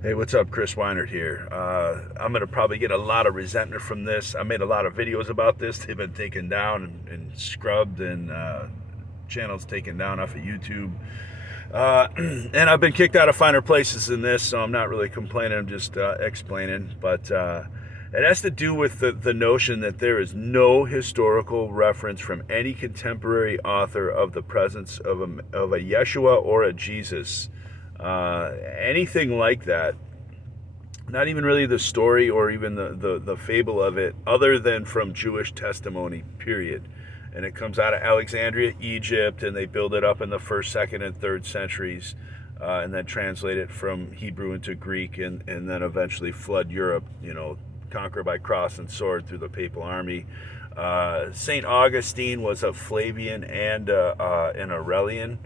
Hey, what's up? Chris Weinert here. I'm going to probably get a lot of resentment from this. I made a lot of videos about this. They've been taken down and scrubbed, and channels taken down off of YouTube. And I've been kicked out of finer places than this, so I'm not really complaining. I'm just explaining. But it has to do with the notion that there is no historical reference from any contemporary author of the presence of a Yeshua or a Jesus. Anything like that, not even really the story or even the fable of it, other than from Jewish testimony, period. And it comes out of Alexandria, Egypt, and they build it up in the first, second, and third centuries, and then translate it from Hebrew into Greek, and then eventually flood Europe, conquer by cross and sword through the papal army. St. Augustine was a Flavian and an Aurelian.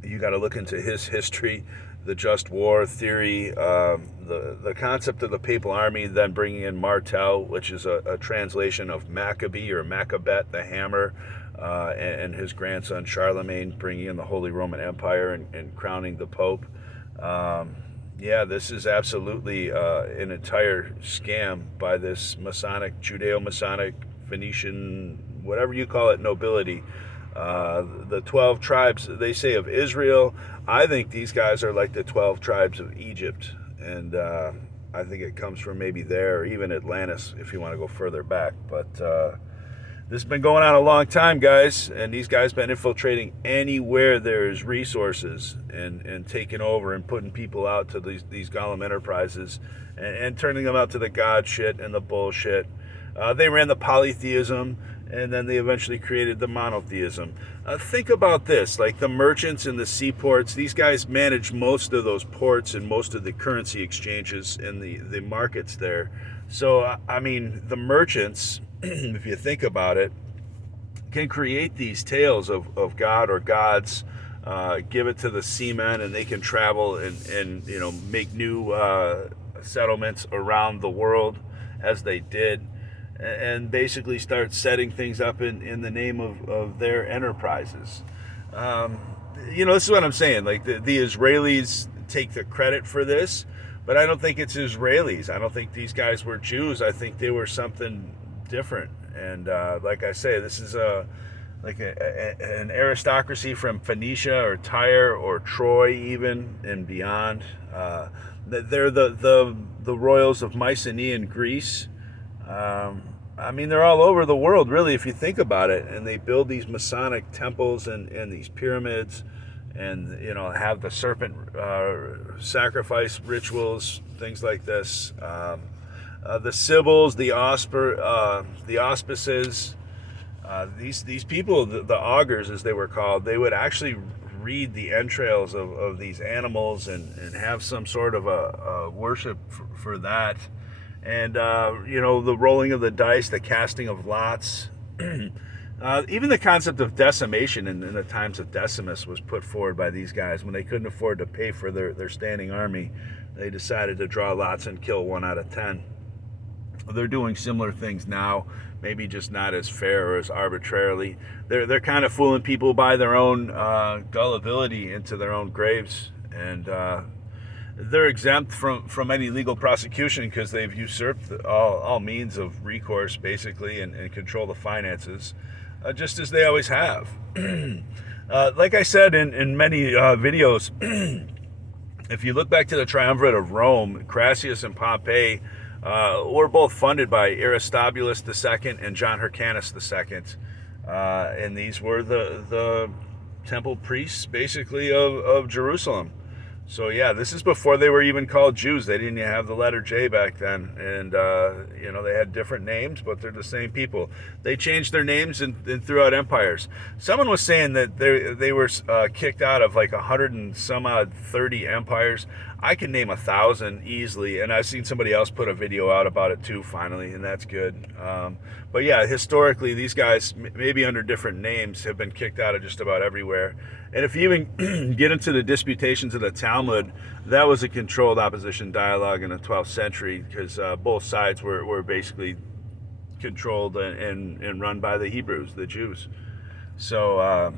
You got to look into his history, the just war theory, the concept of the papal army, then bringing in Martel, which is a translation of Maccabee or Machabet, the hammer, and his grandson Charlemagne bringing in the Holy Roman Empire and crowning the Pope. Yeah, this is absolutely an entire scam by this Masonic, Judeo-Masonic, Phoenician, whatever you call it, nobility. The 12 tribes, they say, of Israel. I think these guys are like the 12 tribes of Egypt. And I think it comes from maybe there, or even Atlantis, if you want to go further back. But this has been going on a long time, guys. And these guys been infiltrating anywhere there's resources and taking over and putting people out to these Gollum Enterprises and turning them out to the God shit and the bullshit. They ran the polytheism, and then they eventually created the monotheism. Think about this, like the merchants in the seaports, these guys manage most of those ports and most of the currency exchanges in the markets there. So, I mean, the merchants, if you think about it, can create these tales of God or gods, give it to the seamen, and they can travel and make new settlements around the world as they did, and basically start setting things up in the name of their enterprises. This is what I'm saying. Like the Israelis take the credit for this, but I don't think it's Israelis. I don't think these guys were Jews. I think they were something different. And like I say, this is an aristocracy from Phoenicia or Tyre or Troy even and beyond. They're the royals of Mycenaean Greece. I mean, they're all over the world, really, if you think about it. And they build these Masonic temples and these pyramids, and have the serpent sacrifice rituals, things like this. The Sibyls, the auspices. These people, the augurs, as they were called, they would actually read the entrails of these animals and have some sort of a worship for that. And, the rolling of the dice, the casting of lots. Even the concept of decimation in the times of Decimus was put forward by these guys. When they couldn't afford to pay for their standing army, they decided to draw lots and kill 1 out of 10. They're doing similar things now, maybe just not as fair or as arbitrarily. They're kind of fooling people by their own gullibility into their own graves. And they're exempt from any legal prosecution because they've usurped all means of recourse, basically, and control the finances, just as they always have. Like I said in many videos, if you look back to the triumvirate of Rome, Crassus and Pompey were both funded by Aristobulus II and John Hyrcanus II. And these were the temple priests, basically, of Jerusalem. So yeah, this is before they were even called Jews. They didn't even have the letter J back then. And, they had different names, but they're the same people. They changed their names and throughout empires. Someone was saying that they were kicked out of like 100 and some odd 30 empires. I can name 1,000 easily, and I've seen somebody else put a video out about it too, finally, and that's good. But yeah, historically, these guys, maybe under different names, have been kicked out of just about everywhere. And if you even get into the disputations of the Talmud, that was a controlled opposition dialogue in the 12th century, because both sides were basically controlled and run by the Hebrews, the Jews. So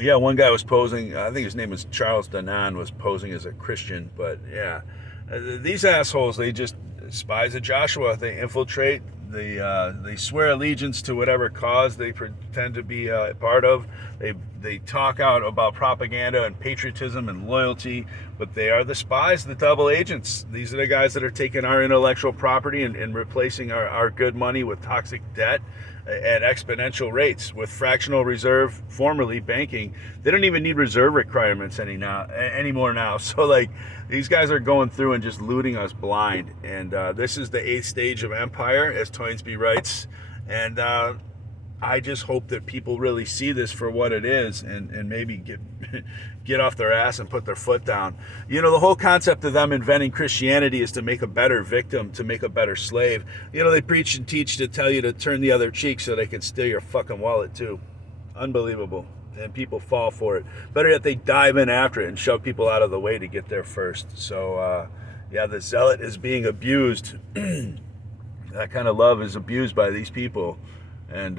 Yeah, one guy was posing. I think his name was Charles Danan. Was posing as a Christian, but yeah, these assholes. They just spies of Joshua. They infiltrate. They swear allegiance to whatever cause they pretend to be a part of. They talk out about propaganda and patriotism and loyalty, but they are the spies, the double agents. These are the guys that are taking our intellectual property and replacing our good money with toxic debt at exponential rates with fractional reserve, formerly banking. They don't even need reserve requirements anymore now. So like these guys are going through and just looting us blind. And this is the 8th stage of empire, as Toynbee writes. And I just hope that people really see this for what it is and maybe get off their ass and put their foot down. You know, the whole concept of them inventing Christianity is to make a better victim, to make a better slave. You know, they preach and teach to tell you to turn the other cheek so they can steal your fucking wallet too. Unbelievable. And people fall for it. Better yet, they dive in after it and shove people out of the way to get there first. So, yeah, the zealot is being abused. That kind of love is abused by these people. And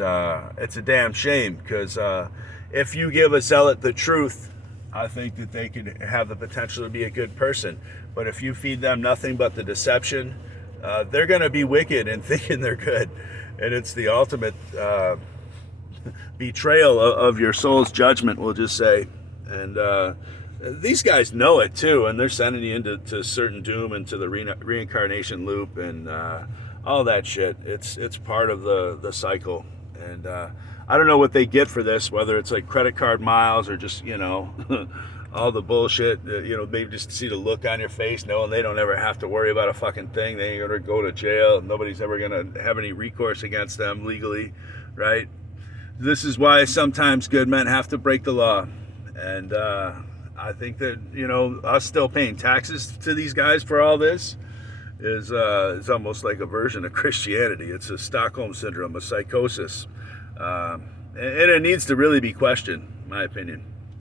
it's a damn shame because if you give a zealot the truth, I think that they could have the potential to be a good person. But if you feed them nothing but the deception, they're going to be wicked and thinking they're good. And it's the ultimate betrayal of your soul's judgment, we'll just say. And these guys know it too, and they're sending you into certain doom and to the reincarnation loop and all that shit. It's part of the cycle. And I don't know what they get for this, whether it's like credit card miles or just, you know, all the bullshit, you know, maybe just see the look on your face knowing they don't ever have to worry about a fucking thing. They ain't gonna go to jail. Nobody's ever gonna have any recourse against them legally, right? This is why sometimes good men have to break the law. And I think that, you know, us still paying taxes to these guys for all this is almost like a version of Christianity. It's a Stockholm syndrome, a psychosis. And it needs to really be questioned, in my opinion.